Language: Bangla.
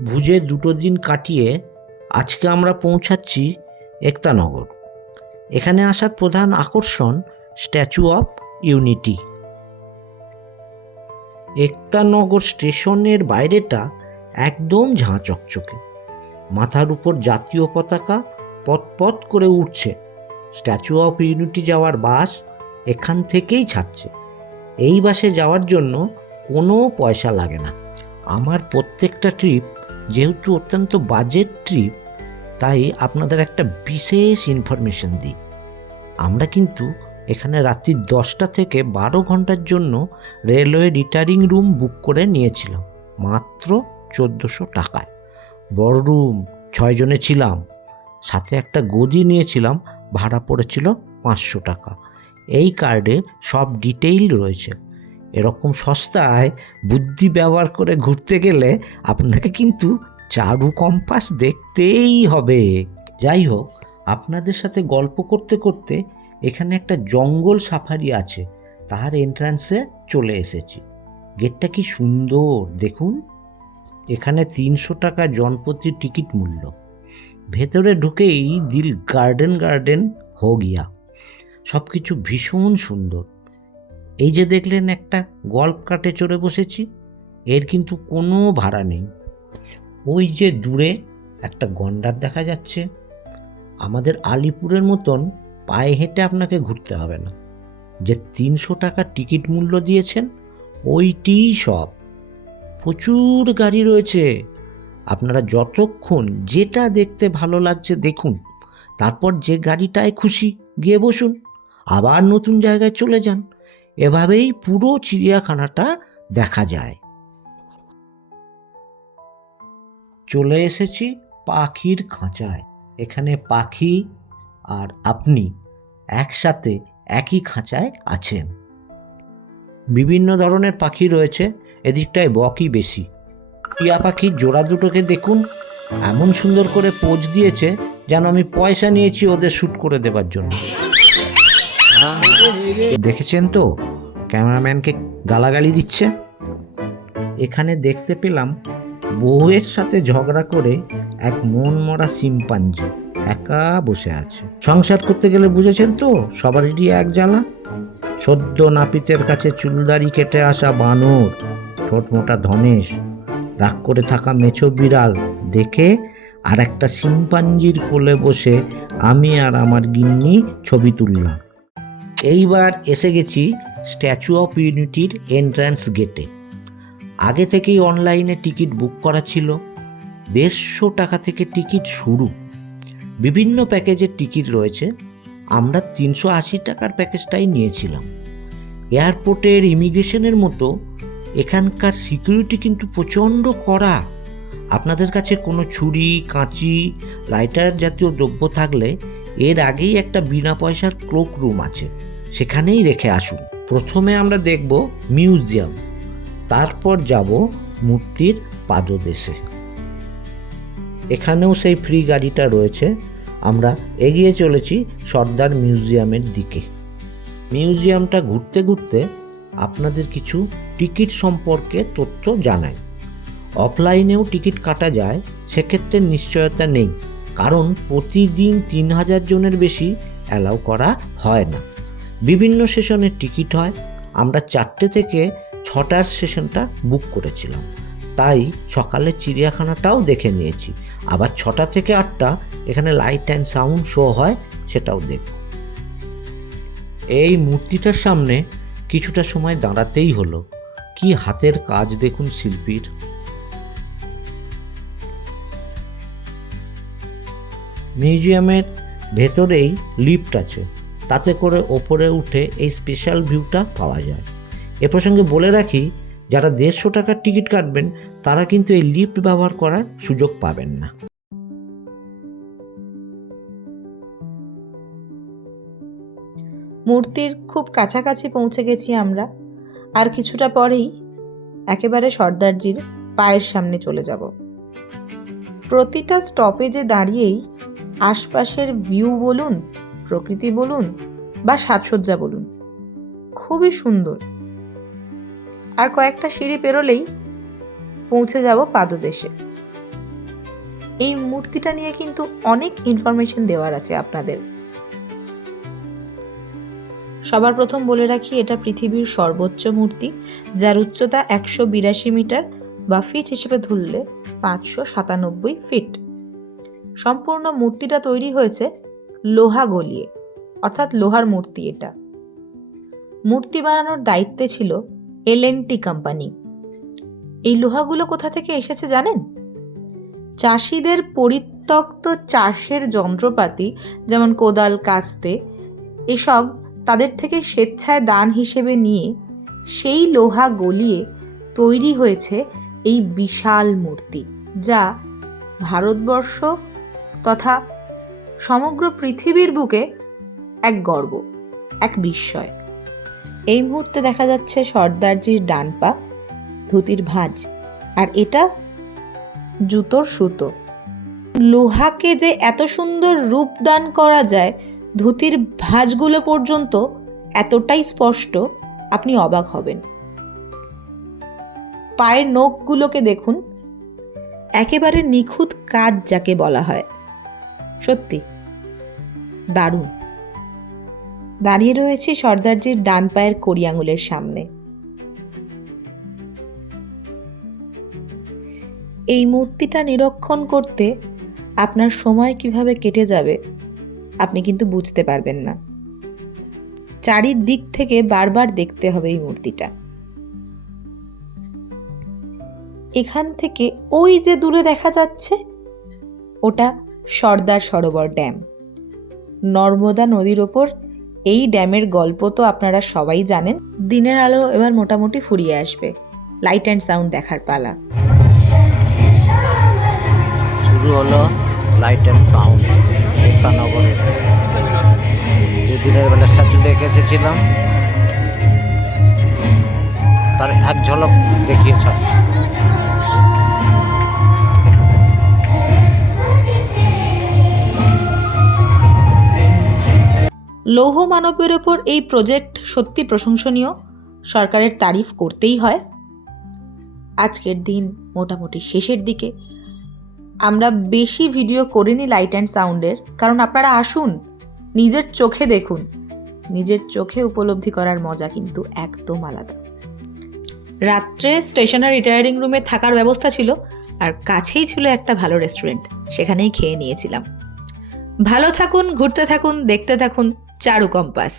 ভুজে 2 দিন কাটিয়ে আজকে আমরা পৌঁছাচ্ছি একতানগর। এখানে আসার প্রধান আকর্ষণ স্ট্যাচু অফ ইউনিটি। একতানগর স্টেশনের বাইরেটা একদম ঝাঁ চকচকে, মাথার উপর জাতীয় পতাকা পতপত করে উঠছে। স্ট্যাচু অফ ইউনিটি যাওয়ার বাস এখান থেকেই ছাড়ছে। এই বাসে যাওয়ার জন্য কোনো পয়সা লাগে না। আমার প্রত্যেকটা ট্রিপ যেহেতু অত্যন্ত বাজেট ট্রিপ, তাই আপনাদের একটা বিশেষ ইনফরমেশন দিই। আমরা কিন্তু এখানে রাত্রি 10টা থেকে 12 ঘন্টার জন্য রেলওয়ে রিটায়ারিং রুম বুক করে নিয়েছিলাম মাত্র 1400 টাকায়। বড় রুম, 6 জনে ছিলাম, সাথে একটা গদি নিয়েছিলাম, ভাড়া পড়েছিল 500 টাকা। এই কার্ডে সব ডিটেইল রয়েছে। এরকম সস্তায় বুদ্ধি ব্যবহার করে ঘুরতে গেলে আপনাকে কিন্তু চারু কম্পাস দেখতেই হবে। যাই হোক, আপনাদের সাথে গল্প করতে করতে এখানে একটা জঙ্গল সাফারি আছে, তার এন্ট্রান্সে চলে এসেছি। গেটটা কি সুন্দর দেখুন। এখানে 300 টাকা জনপ্রতি টিকিট মূল্য। ভেতরে ঢুকেই দিল গার্ডেন হো গিয়া। সব কিছু ভীষণ সুন্দর। এই যে দেখলেন একটা গল্ফ কার্টে চড়ে বসেছি, এর কিন্তু কোনো ভাড়া নেই। ওই যে দূরে একটা গন্ডার দেখা যাচ্ছে। আমাদের আলিপুরের মতন পায়ে হেঁটে আপনাকে ঘুরতে হবে না। যে 300 টাকা টিকিট মূল্য দিয়েছেন ওইটিই সব। প্রচুর গাড়ি রয়েছে, আপনারা যতক্ষণ যেটা দেখতে ভালো লাগছে দেখুন, তারপর যে গাড়িটায় খুশি গিয়ে বসুন, আবার নতুন জায়গায় চলে যান। এভাবেই পুরো চিড়িয়াখানাটা দেখা যায়। চলে এসেছি পাখির খাঁচায়। এখানে পাখি আর আপনি একসাথে একই খাঁচায় আছেন। বিভিন্ন ধরনের পাখি রয়েছে, এদিকটায় বকই বেশি। টিয়া পাখির জোড়া দুটোকে দেখুন, এমন সুন্দর করে পোজ দিয়েছে যেন আমি পয়সা নিয়েছি ওদের শ্যুট করে দেবার জন্য। দেখেছেন তো ক্যামেরাম্যানকে গালাগালি দিচ্ছে। এখানে দেখতে পেলাম বউয়ের সাথে ঝগড়া করে এক মন মরা শিম্পাঞ্জি একা বসে আছে। সংসার করতে গেলে বুঝেছেন তো সবারই এক জ্বালা। সদ্য নাপিতের কাছে চুলদারি কেটে আসা বানর, ঠোঁট মোটা ধনেশ, রাগ করে থাকা মেছো বিড়াল দেখে আর একটা শিম্পাঞ্জির কোলে বসে আমি আর আমার গিন্নি ছবি তুললাম। এইবার এসে গেছি স্ট্যাচু অফ ইউনিটির এন্ট্রান্স গেটে। আগে থেকেই অনলাইনে টিকিট বুক করা ছিল। 150 টাকা থেকে টিকিট শুরু। বিভিন্ন প্যাকেজের টিকিট রয়েছে। আমরা 380 টাকার প্যাকেজটাই নিয়েছিলাম। এয়ারপোর্টের ইমিগ্রেশনের মতো এখানকার সিকিউরিটি কিন্তু প্রচণ্ড কড়া। আপনাদের কাছে কোনো ছুরি, কাঁচি, লাইটার জাতীয় দ্রব্য থাকলে এর আগেই একটা বিনা পয়সার ক্লোক রুম আছে, সেখানেই রেখে আসুন। প্রথমে আমরা দেখব মিউজিয়াম, তারপর যাব মূর্তির পাদদেশে। এখানেও সেই ফ্রি গাড়িটা রয়েছে। আমরা এগিয়ে চলেছি সর্দার মিউজিয়ামের দিকে। মিউজিয়ামটা ঘুরতে ঘুরতে আপনাদের কিছু টিকিট সম্পর্কে তথ্য জানাই। অফলাইনেও টিকিট কাটা যায়, সেক্ষেত্রে নিশ্চয়তা নেই, কারণ প্রতিদিন 3000 জনের বেশি অ্যালাউ করা হয় না। বিভিন্ন সেশনের টিকিট হয়। আমরা 4টে থেকে 6টার সেশনটা বুক করেছিলাম, তাই সকালে চিড়িয়াখানাটাও দেখে নিয়েছি। আবার 6টা থেকে 8টা এখানে লাইট অ্যান্ড সাউন্ড শো হয়, সেটাও দেখব। এই মূর্তিটার সামনে কিছুটা সময় দাঁড়াতেই হলো। কি হাতের কাজ দেখুন শিল্পীর। মিউজিয়ামের ভেতরেই লিফট আছে, তাতে করে ওপরে উঠে এই স্পেশাল ভিউটা পাওয়া যায়। এ প্রসঙ্গে বলে রাখি, যারা 150 টাকার টিকিট কাটবেন তারা কিন্তু এই লিফট ব্যবহার করার সুযোগ পাবেন না। মূর্তির খুব কাছাকাছি পৌঁছে গেছি আমরা। আর কিছুটা পরেই একেবারে সর্দারজির পায়ের সামনে চলে যাব। প্রতিটা স্টপেজে দাঁড়িয়েই আশপাশের ভিউ বলুন, প্রকৃতি বলুন বা সাজসজ্জা বলুন, খুবই সুন্দর। আর কয়েকটা সিঁড়ি পেরোলেই পৌঁছে যাব পাদদেশে। এই মূর্তিটা নিয়ে কিন্তু অনেক ইনফরমেশন দেওয়ার আছে আপনাদের। সবার প্রথম বলে রাখি, এটা পৃথিবীর সর্বোচ্চ মূর্তি, যার উচ্চতা 182 মিটার বা ফিট হিসেবে ধরলে 597 ফিট। সম্পূর্ণ মূর্তিটা তৈরি হয়েছে লোহা গলিয়ে, অর্থাৎ লোহার মূর্তি এটা। মূর্তি বানানোর দায়িত্বে ছিল L&T কোম্পানি। এই লোহাগুলো কোথা থেকে এসেছে জানেন? চাষিদের পরিত্যক্ত চাষের যন্ত্রপাতি যেমন কোদাল, কাস্তে, এসব তাদের থেকে স্বেচ্ছায় দান হিসেবে নিয়ে সেই লোহা গলিয়ে তৈরি হয়েছে এই বিশাল মূর্তি, যা ভারতবর্ষ তথা সমগ্র পৃথিবীর বুকে এক গর্ব, এক বিস্ময়। এই মুহূর্তে দেখা যাচ্ছে সর্দারজির ডান পা, ধুতির ভাঁজ, আর এটা জুতোর সুতো। লোহাকে যে এত সুন্দর রূপ দান করা যায়, ধুতির ভাঁজগুলো পর্যন্ত এতটাই স্পষ্ট, আপনি অবাক হবেন। পায়ের নখগুলোকে দেখুন, একেবারে নিখুঁত কাজ যাকে বলা হয়। সত্যি দারুণ। দাঁড়িয়ে রয়েছি সর্দারজির ডান পায়ের কড়ি আঙুলের সামনে। এই মূর্তিটা নিরীক্ষণ করতে আপনার সময় কিভাবে কেটে যাবে আপনি কিন্তু বুঝতে পারবেন না। চারিদিক থেকে বারবার দেখতে হবে এই মূর্তিটা। এখান থেকে ওই যে দূরে দেখা যাচ্ছে, ওটা সর্দার সরোবর ড্যাম। নর্মদা নদীর ওপর এই ড্যামের গল্প তো আপনারা সবাই জানেন। দিনের আলো এবার মোটামুটি ফুরিয়ে আসবে, লাইট অ্যান্ড সাউন্ড দেখার পালা। শুরু হলো লাইট অ্যান্ড সাউন্ড একতানগরে। দিনের বেলা স্ট্যাচু দেখে এসেছিলাম, তার এক ঝলক দেখিয়েছে। লৌহ মানবের ওপর এই প্রজেক্ট সত্যি প্রশংসনীয়, সরকারের তারিফ করতেই হয়। আজকের দিন মোটামুটি শেষের দিকে। আমরা বেশি ভিডিও করিনি লাইট অ্যান্ড সাউন্ডের, কারণ আপনারা আসুন, নিজের চোখে দেখুন। নিজের চোখে উপলব্ধি করার মজা কিন্তু একদম আলাদা। রাত্রে স্টেশনের রিটায়ারিং রুমে থাকার ব্যবস্থা ছিল, আর কাছেই ছিল একটা ভালো রেস্টুরেন্ট, সেখানেই খেয়ে নিয়েছিলাম। ভালো থাকুন, ঘুরতে থাকুন, দেখতে থাকুন চারু কম্পাস।